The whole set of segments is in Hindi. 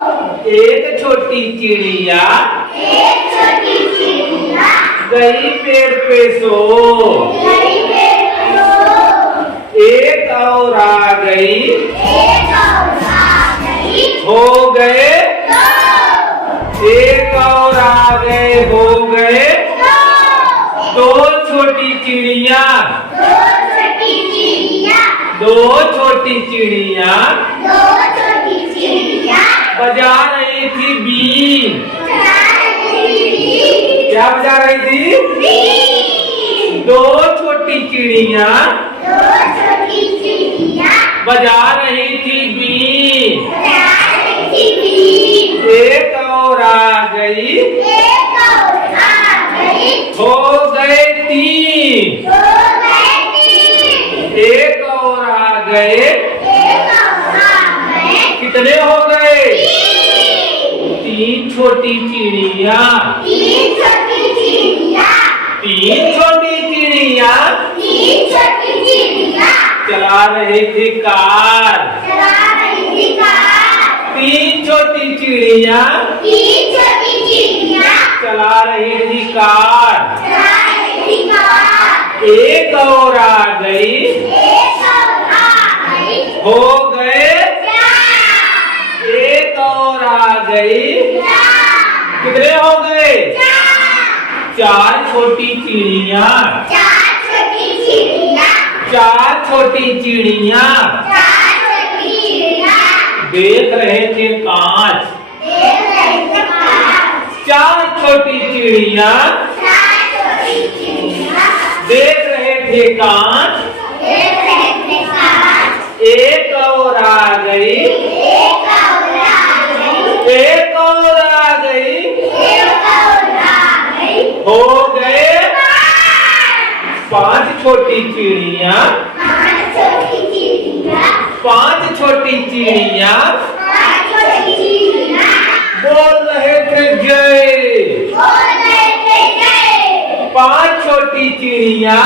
एक छोटी चिड़िया गई पेड़ पे सो, एक और आ गई हो गए, एक और आ गए हो गए दो छोटी चिड़िया, दो छोटी चिड़िया बजा रही थी बीन। क्या बजा रही थी? दो छोटी चिड़िया बजा रही थी बीन। एक और आ गई हो गए तीन, एक और आ गए कितने हो गए? तीन छोटी चिड़िया, तीन छोटी चिड़िया चला रहे थे कार। तीन छोटी चिड़िया चला रही थी कार। एक और आ गई हो गए, एक और आ गई कितने हो गए? चार छोटी चिड़िया, चार छोटी चिड़िया देख रहे थे कांच। चार छोटी चिड़िया देख रहे थे कांच। एक और आ गई, एक और आ गई हो गए पांच छोटी चिड़िया, पांच छोटी चिड़िया बोल रहे थे जय। पांच छोटी चिड़िया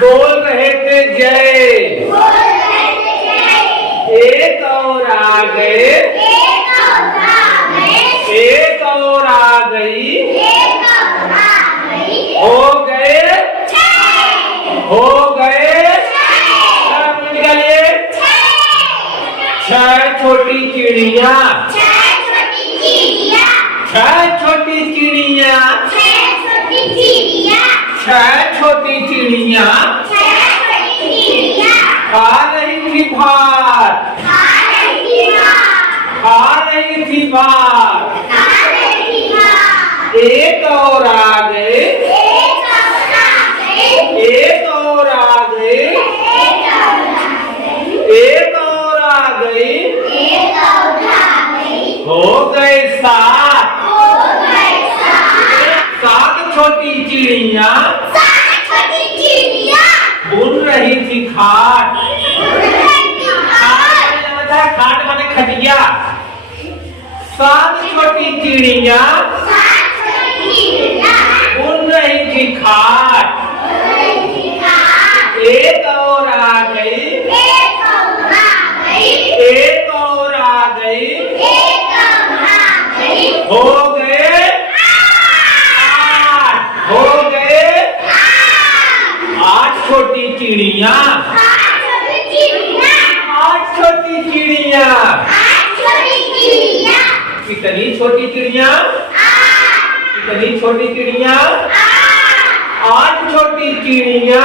बोल रहे थे जय। एक और आ गए, एक और आ गई हो गए, हो गए निकालिए छह छोटी चिड़िया, छह छोटी चिड़िया, छह छोटी चिड़िया खा रही थी भात, खा रही थी भात। एक और आ गए, एक और आ गए, एक और आ गई हो गए सात, सात छोटी चिड़िया बुन रही थी खाट। खाट माने खटिया। सात छोटी चिड़िया बुन रही थी खाट। एक और आ गई, एक और आ गई हो गए आठ, हो गए आठ छोटी चिड़िया, आठ छोटी चिड़िया। कितनी छोटी चिड़िया? कितनी छोटी चिड़िया? आठ छोटी चिड़िया,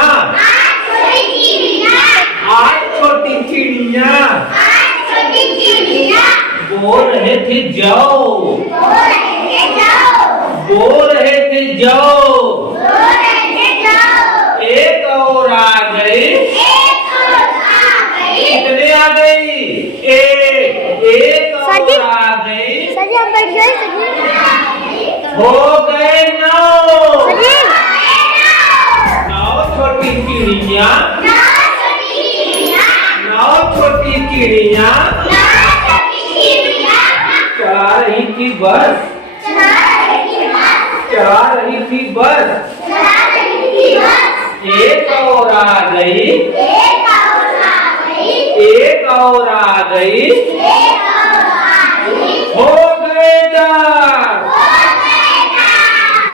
आठ छोटी चिड़िया बोल रहे थे जाओ, बोल रहे थे जाओ। एक और आ गई, कितने आ गई? एक और आ गई हो गए नौ, नौ छोटी चिड़िया, नौ छोटी चिड़िया चला रही थी बस, चला रही थी बस। एक और आ गई, एक और आ गई